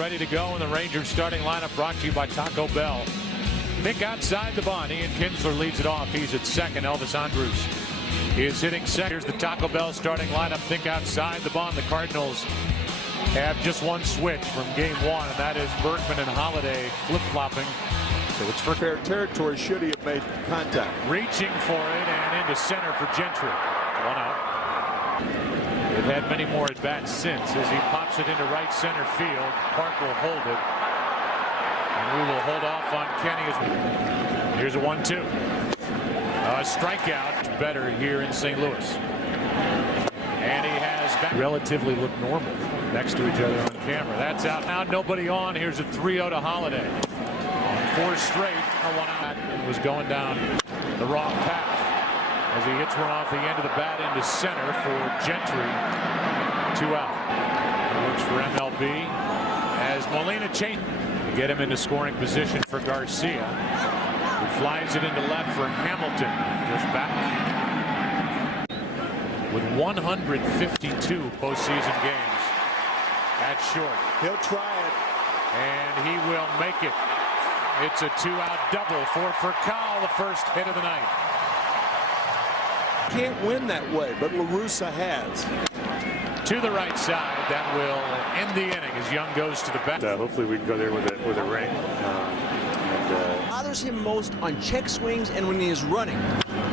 ready to go in the Rangers starting lineup, brought to you by Taco Bell. Mick outside the bun. Ian Kinsler leads it off. He's at second. Elvis Andrus is hitting second. Here's the Taco Bell starting lineup. Think outside the bun. The Cardinals have just one switch from game one, and that is Berkman and Holiday flip-flopping. So it's for fair territory should he have made contact. Reaching for it and into center for Gentry. One out. They've had many more at-bats since as he pops it into right center field. Park will hold it. And we will hold off on Kenny as well. Here's a 1-2. A strikeout. Better here in St. Louis. And he has back. Relatively look normal next to each other on camera. That's out now. Nobody on. Here's a 3-0 to Holiday. On 4 straight. One out. And was going down the wrong path as he hits one off the end of the bat into center for Gentry. 2 out. Works for MLB as Molina changes. Get him into scoring position for Garcia. He flies it into left for Hamilton. Just back. With 152 postseason games at short. He'll try it. And he will make it. It's a 2-out double for Furcal, the first hit of the night. Can't win that way, but La Russa has. To the right side, that will end the inning as Young goes to the bat. Hopefully we can go there with a ring. Bothers him most on check swings and when he is running.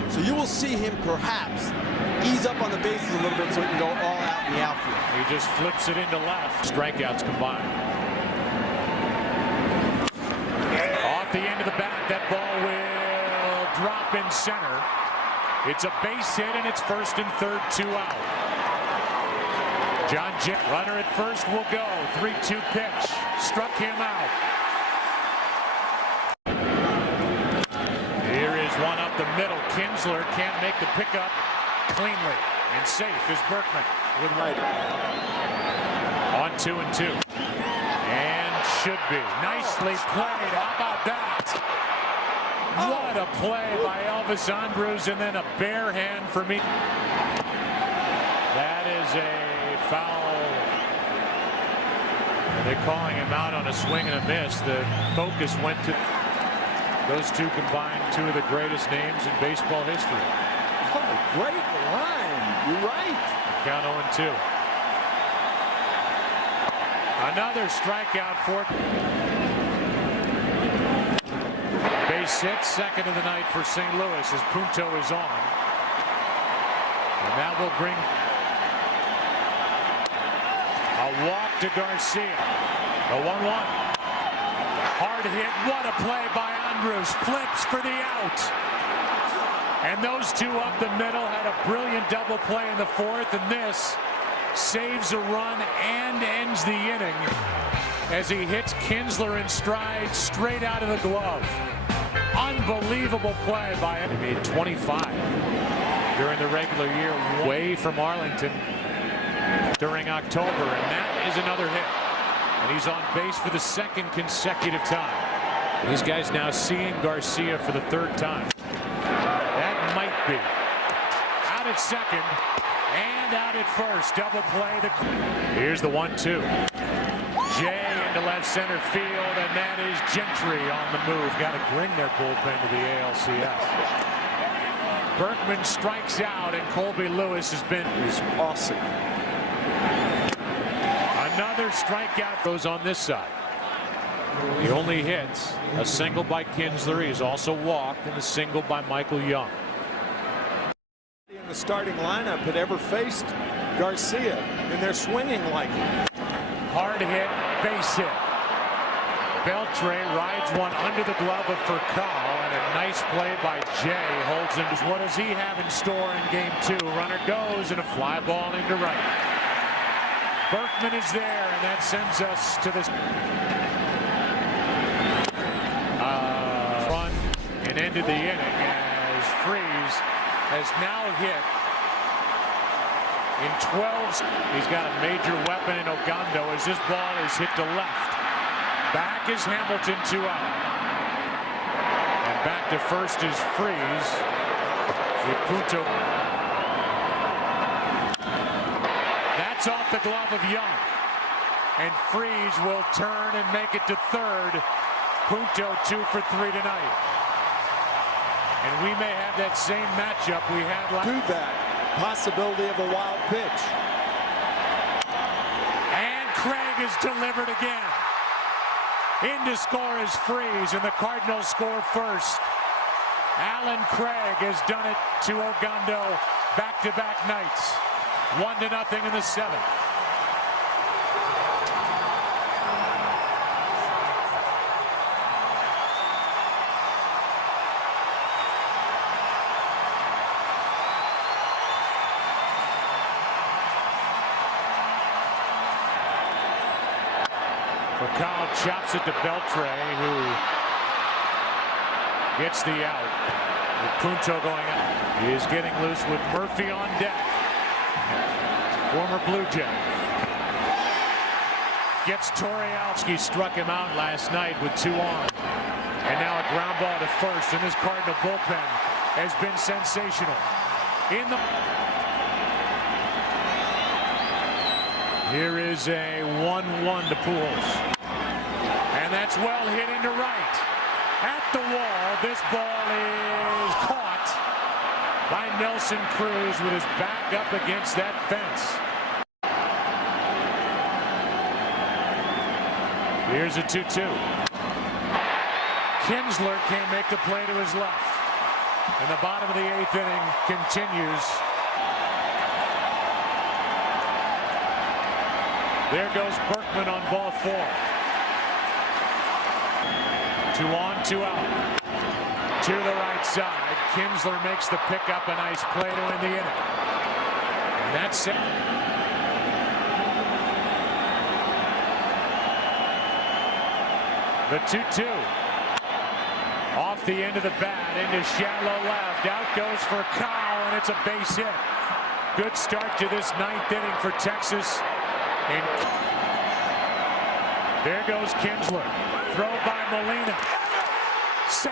So you will see him perhaps ease up on the bases a little bit so he can go all out in the outfield. He just flips it into left. Strikeouts combined. Off the end of the bat, that ball will drop in center. It's a base hit and it's first and third, 2 out. John Jett, runner at first will go. 3-2 pitch. Struck him out. Here is one up the middle. Kinsler can't make the pickup cleanly. And safe is Berkman with right. On 2-2. And should be. Nicely played. How about that? What a play by Elvis Andrus, and then a bare hand for me. That is a foul. They're calling him out on a swing and a miss. The focus went to those two combined, 2 of the greatest names in baseball history. Oh, great line. You're right. Count 0-2. Another strikeout for base hit, second of the night for St. Louis as Punto is on. And that will bring a walk to Garcia. The 1-1. Hard hit. What a play by Andrus. Flips for the out. And those two up the middle had a brilliant double play in the 4th, and this saves a run and ends the inning as he hits Kinsler in stride straight out of the glove. Unbelievable play by him. He made 25 during the regular year, away from Arlington during October, and that is another hit. And he's on base for the 2nd consecutive time. These guys now seeing Garcia for the 3rd time. That might be. Out at second and out at first. Double play. Here's the 1-2. Jay into left center field, and that is Gentry on the move. Got to bring their bullpen to the ALCS. Berkman strikes out, and Colby Lewis has been awesome. Another strikeout goes on this side. He only hits a single by Kinsler. He's also walked and a single by Michael Young. In the starting lineup had ever faced Garcia, and they're swinging like it. Hard hit, base hit. Beltre rides one under the glove of Furcal, and a nice play by Jay holds him. What does he have in store in game 2? Runner goes and a fly ball into right. Berkman is there, and that sends us to this run and ended the inning as Freese has now hit in 12. He's got a major weapon in Ogando as this ball is hit to left. Back is Hamilton, 2 out. And back to first is Freese with Punto. That's off the glove of Young. and Freeze will turn and make it to third. Punto 2 for 3 tonight. And we may have that same matchup we had last. To that possibility of a wild pitch. And Craig is delivered again. In to score is Freeze, and the Cardinals score first. Alan Craig has done it to Ogando back-to-back nights. 1-0 in the 7th. Kyle chops it to Beltre, who gets the out. With Punto going out. He is getting loose with Murphy on deck. Former Blue Jay. Gets Torialski, struck him out last night with 2 on. And now a ground ball to first, and this Cardinal bullpen has been sensational. Here is a 1-1 to Pujols. And that's well hit into right. At the wall, this ball is caught by Nelson Cruz with his back up against that fence. Here's a 2-2. Kinsler can't make the play to his left. And the bottom of the 8th inning continues. There goes Berkman on ball 4. 2 on, 2 out. To the right side. Kinsler makes the pickup. A nice play to end the inning. And that's it. The 2-2. Off the end of the bat into shallow left. Out goes for Kyle, and it's a base hit. Good start to this 9th inning for Texas. And there goes Kinsler. Throw by Molina. Safe.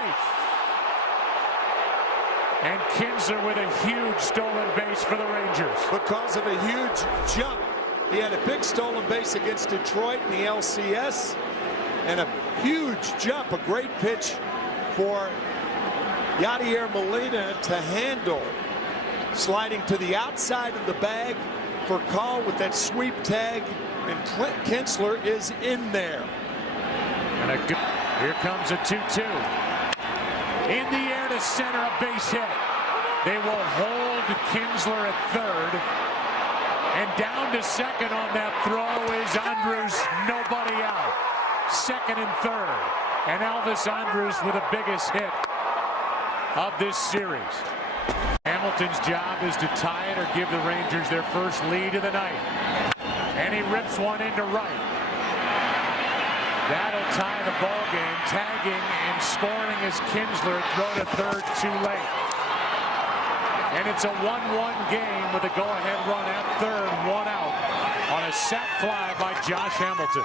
And Kinsler with a huge stolen base for the Rangers. Because of a huge jump. He had a big stolen base against Detroit in the LCS. And a huge jump. A great pitch for Yadier Molina to handle. Sliding to the outside of the bag for Call with that sweep tag, and Clint Kinsler is in there. And here comes a 2-2. In the air to center, a base hit. They will hold Kinsler at third. And down to second on that throw is Andrus, nobody out. Second and third. And Elvis Andrus with the biggest hit of this series. Hamilton's job is to tie it or give the Rangers their first lead of the night. And he rips one into right. That'll tie the ball game. Tagging and scoring as Kinsler. Throw to third too late. And it's a 1-1 game with a go-ahead run at third, 1 out on a sac fly by Josh Hamilton.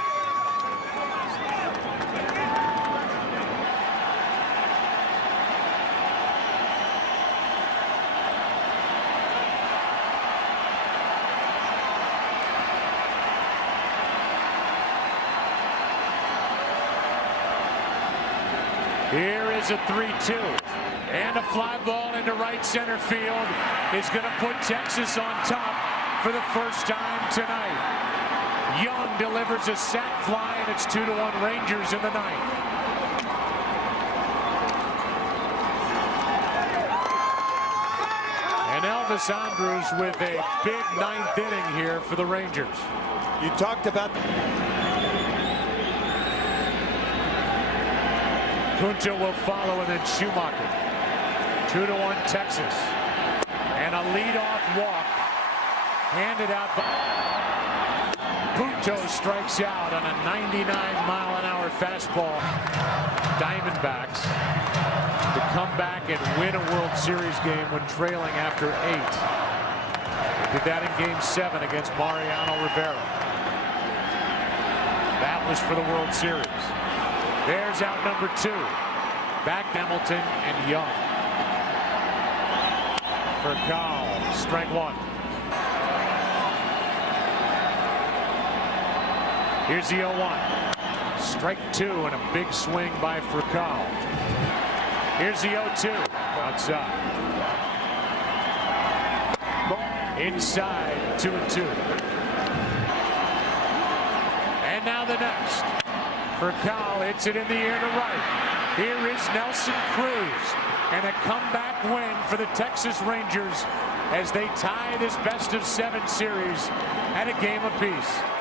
Here is a 3-2. And a fly ball into right center field is going to put Texas on top for the first time tonight. Young delivers a sac fly, and it's 2-1 Rangers in the 9th. And Elvis Andrus with a big 9th inning here for the Rangers. You talked about Punto will follow, and then Schumacher. 2-1 Texas. And a leadoff walk handed out by Punto. Strikes out on a 99-mile-an-hour fastball. Diamondbacks to come back and win a World Series game when trailing after 8. They did that in Game 7 against Mariano Rivera. That was for the World Series. There's out number 2. Back Hamilton and Young. For Kyle, strike 1. Here's the 0-1. Strike 2 and a big swing by Furcal. Here's the 0-2. Outside. Inside, 2-2. And now the next. Furcal hits it in the air to right. Here is Nelson Cruz. And a comeback win for the Texas Rangers as they tie this best-of-7 series at a game apiece.